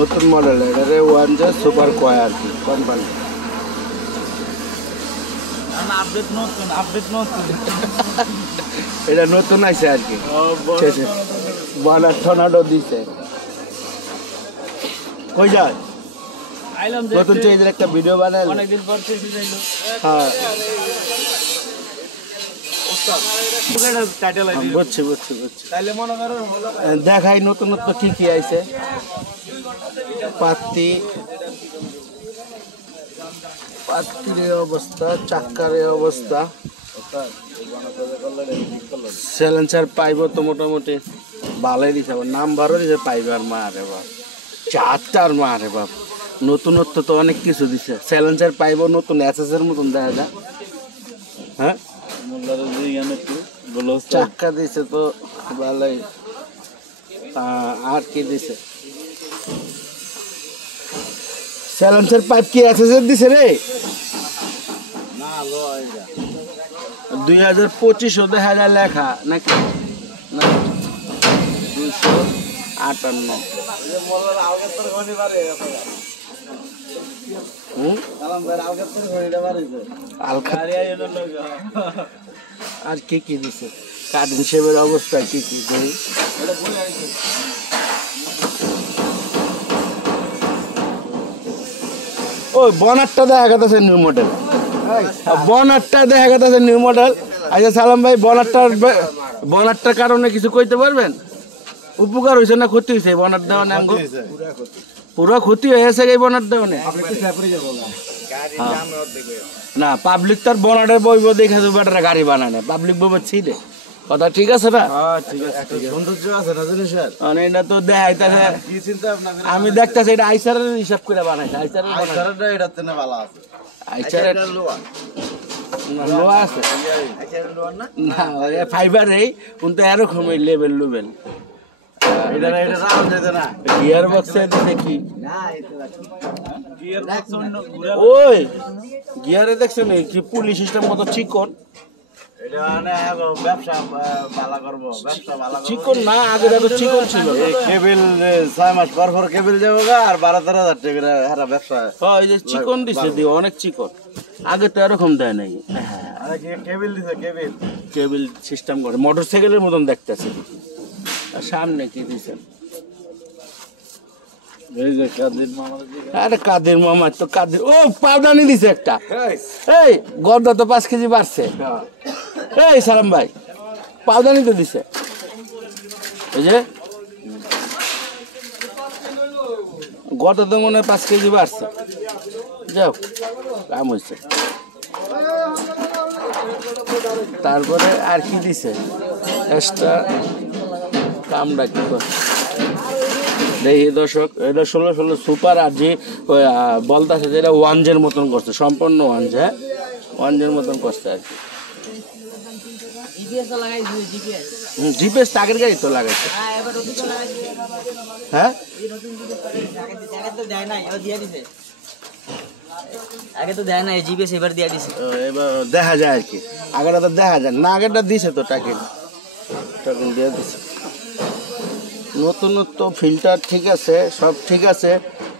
নতুন মডেল এটা ওয়ানজার সুপার কয় আর কি কোম্পানি আপডেট এটা নতুন আছে আর কি বনার টর্নেডো দিছে কই যায় নতুন চেঞ্জের একটা ভিডিও বানাইল অনেকদিন পর চেঞ্জ হইলো হ্যাঁ বুঝছি তাইলে মনে করো দেখাই নতুনত্ব কি কি আইছে পাত্তির অবস্থা চাক্কার অবস্থা স্যালেন্সার পাইব তো মোটামুটি ভালোই দিছে নাম্বারও দিছে পাইবার মারে বাপ চারটার মারে বাপ নতুনত্ব তো অনেক কিছু দিছে স্যালেন্সার পাইব নতুন এসএসের মতন দেখা যায় হ্যাঁ চাক্কা দিছে তো ভালোই আর কি দিছে স্যালেন্সার পাইপ কি এসএসের দিছে রে 2025 দেখা যায় লেখা নাকি 258 আর কি কি দিছে কার্ড হিসেবের অবস্থা কি কি ওই বনারটা দেখা গেছে নিউ মডেল নিউ মডেল আচ্ছা সালাম ভাই বনারটার কারণে কিছু কইতে পারবেন উপকার হয়েছে না ক্ষতি হয়েছে বনার দেওয়া পুরো ক্ষতি হয়েছে এই বনার দেওয়া না পাবলিক তার বনারের বইব দেখে বেটারা গাড়ি বানায় না পাবলিক বইব ছিঁড়ে কথা ঠিক আছে না এটা তো দেখাইতেছে আমি দেখতেছি এটা আইসারের হিসাব করে বানাইছে আইসারের লোয়া আছে না ফাইবার এই কিন্তু এরকম লেভেল গিয়ার বক্সে দেখি ওই গিয়ারে দেখছেন কি পুলি সিস্টেম মতো চিকন চিকন না আগে তো চিকন ছিল কেবল 6 মাস পর কেবল যাবো আর 12-13 হাজার টাকা ব্যবসা এই যে চিকন দিছে অনেক চিকন আগে তো এরকম দেয় নাই কেবল সিস্টেম করে মোটরসাইকেলের মতন দেখতেছে সামনে কি দিছে আরে কাদের মামা তো কাদের ও পাউডানি দিছে একটা এই গর্দা তো 5 কেজি বাড়ছে এই সালাম ভাই পাউডানি তো দিছে এই যে গর্দা তো মনে হয় 5 কেজি বাড়ছে যাও কাম হয়েছে তারপরে আর কি দিছে এক্সট্রা কামটা কি করে দেখি দর্শক এটা 16 সুপার আর যে বলতেছে যে এটা ওয়ানজের মতন করছে সম্পূর্ণ ওয়ানজের মতন করছে আর কি জিপিএস আগের গাড়ি তো লাগাইছে হ্যাঁ আগে তো দেয় না জিপিএস এবার দিয়ে দিছে এবার দেখা যায় আর কি আগেটা তো দেখা যায় না আগেরটা দিছে তো টাকিন দিয়ে দিছে নতুনত্ব ফিল্টার ঠিক আছে সব ঠিক আছে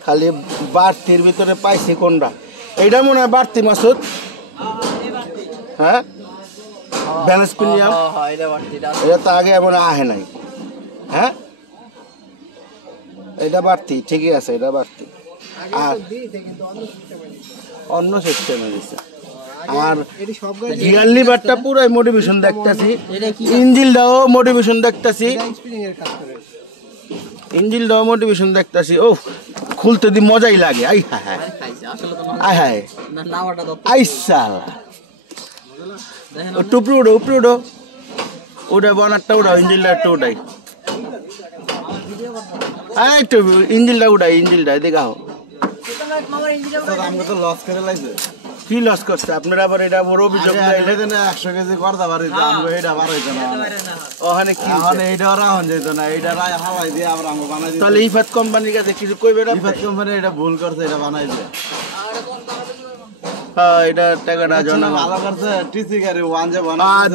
খালি বাড়তির ভিতরে পাইছি কোনটা এইটা মনে হয় বাড়তি মাসুদ হ্যাঁ ব্যালেন্স প্রিমিয়াম এটা তো আগে এমন আহে নাই হ্যাঁ এটা বাড়তি ঠিকই আছে এটা বাড়তি আর অন্য সিস্টেমে দিচ্ছে আর গিয়ার লিভারটা পুরাই মোটিভেশন দেখতেছি ইঞ্জিনটাও মোটিভেশন দেখতেছি ও খুলতে দি মজাই লাগে উপরে উঠো ওটা বনারটা উঠাও ইঞ্জিনটা একটু উঠাই একটু ইঞ্জিনটা দেখাও কি লস করছে আপনারা আবার এটা বড় অভিযোগ 100 কেজি করতে পারি এটা বাড়াইতো না ওখানে কি এইটা রাহন যেত না এইটা হালাই দিয়ে আবার আমরা বানাই দিই তাহলে ইফাত কোম্পানির কাছে কিছু কইবে না ইফাত কোম্পানি এটা ভুল করছে এটা বানাই দেয় এটা টাকাটা জনগণ ভালো করছে টিসি গাড়ি ওয়ানজে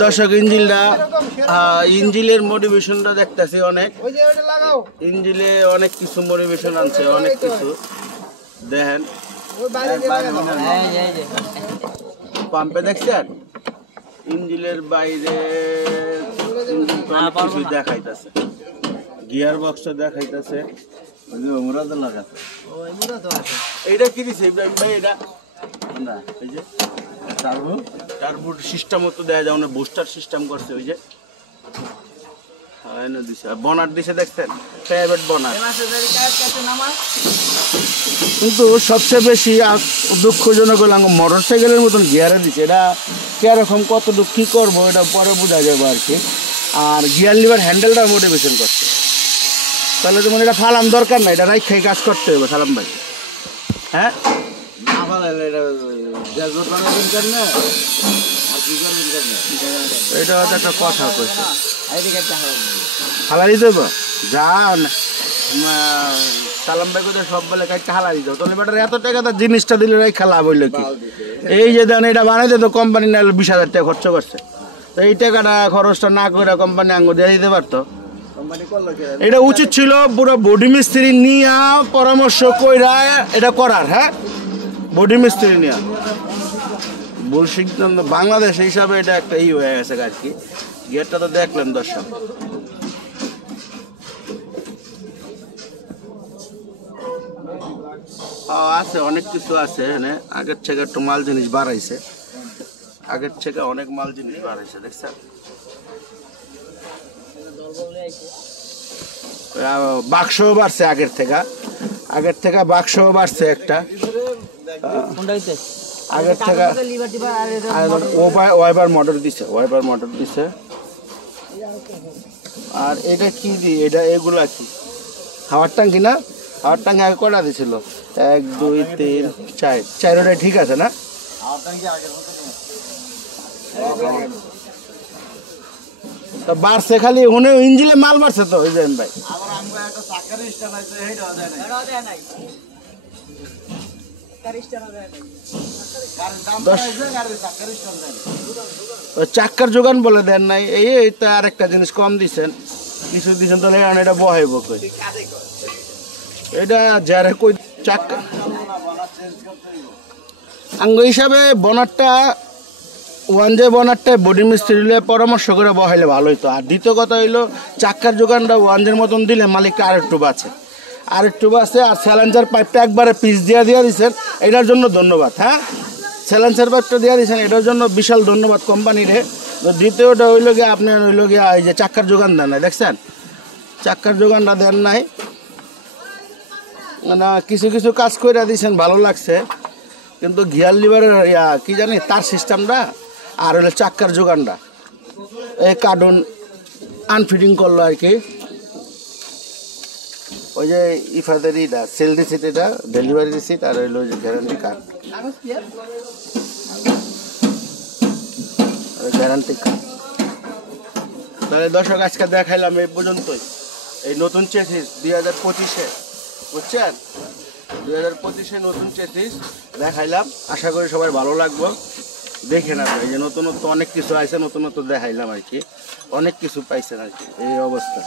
দর্শক ইঞ্জিলের মোটিভেশনটা দেখতেছি অনেক ইঞ্জিলে অনেক কিছু মোটিভেশন আনছে অনেক কিছু দেখেন পাম্পে দেখছেন ইঞ্জিলের বাইরে কিছু দেখাইতেছে গিয়ার বক্স দেখাইতেছে এইটা কি দিছে ইব্রাহিম ভাই এটা না এই যে টার্বো সিস্টেম মতো দেয়া যায় অনেক বুস্টার সিস্টেম করছে ওই যে বনার দিছে দেখছেন প্রাইভেট বনার কিন্তু সবচেয়ে বেশি দুঃখজনক হলো মোটর সাইকেলের মতন গিয়ারে দিছে এটা কিরকম কতটুকু কী করবো এটা পরে বোঝা যাবে আর কি আর গিয়ার লিভার হ্যান্ডেলটা মোটিভেশন করছে তাহলে যেমন এটা ফালাম দরকার না এটা রাই খাই কাজ করতে হবে সালাম ভাই হ্যাঁ এটা হয়তো একটা কথা কইছে হালাই দেব যা সালাম ভাই কোথায় সব বলে কাজটা হালাই দিত তাহলে বেটার এত টাকা তার জিনিসটা দিলে রাই খেলা বললো কি এই যে দেন এটা বানাইতে তো কোম্পানি না 20,000 টাকা খরচ করছে তো এই টাকাটা খরচটা না করে কোম্পানি আঙ্গুর দিয়ে দিতে পারতো এটা উচিত ছিল পুরো বডি মিস্ত্রি নিয়ে পরামর্শ কইরা এটা করার হ্যাঁ বডি মিস্ত্রি নিয়ে ভুল সিদ্ধান্ত বাংলাদেশ হিসাবে এটা একটা হয়ে গেছে আর কি গিয়ারটা তো দেখলেন দর্শক আছে অনেক কিছু আছে এখানে আগের থেকে একটু মাল জিনিস বাড়াইছে আগের থেকে অনেক মাল জিনিস বাড়াইছে দেখছেন বাক্সও বাড়ছে আগের থেকে বাক্সও বাড়ছে একটা আগের থেকে ওয়াইবার মোটর দিছে আর এটা কি দি এটা এগুলা কি হাওয়ার ট্যাঙ্কি না হাওয়ার ট্যাঙ্কি আগে কটা দিছিল 1 2 3 4 চারোটা ঠিক আছে না তো বাড়ছে খালি ওনে ইঞ্জিনে মাল বাড়ছে তো ওই ভাই চাক্কার যোগান বলে দেন নাই এই তো আর একটা জিনিস কম দিচ্ছেন কিছু দিচ্ছেন তাহলে এটা বহাইব কই এটা যারা কই চাক্কা আঙ্গ হিসাবে বনারটা ওয়ানজে বনারটা বডি মিস্ত্রি পরামর্শ করে বহাইলে ভালো হইতো আর দ্বিতীয় কথা হইলো চাক্কার যোগানটা ওয়ানজের মতন দিলে মালিকটা আরেকটু বাঁচে আর স্যালেন্সার পাইপটা একবারে পিস দিয়ে দিয়েছেন এটার জন্য ধন্যবাদ হ্যাঁ স্যালেন্সার পাইপটা দিয়ে দিয়েছেন এটার জন্য বিশাল ধন্যবাদ কোম্পানিরে দ্বিতীয়টা হইল গিয়ে আপনার হইল গিয়ে এই যে চাক্কার যোগান দেন নাই দেখছেন চাক্কার যোগানটা দেন নাই না কিছু কিছু কাজ করে দিয়েছেন ভালো লাগছে কিন্তু গিয়ার লিভারের কি জানি তার সিস্টেমটা আর হলো চাক্কার যোগানটা এই কার্টুন আনফিটিং করলো আর কি ওই যে ইফাদের সেল রিসিট এটা ডেলিভারি রিসিট আর হইলো যে গ্যারান্টি কার্ড তাহলে দর্শক আজকে দেখাইলাম এই পর্যন্তই এই নতুন চেসিস 2025-এ বুঝছেন 2025-এ নতুন চেসিস দেখাইলাম আশা করি সবাই ভালো লাগবে দেখে না এই যে নতুনত্ব অনেক কিছু আছে নতুনত্ব দেখাইলাম আর কি অনেক কিছু পাইছেন আর কি এই অবস্থা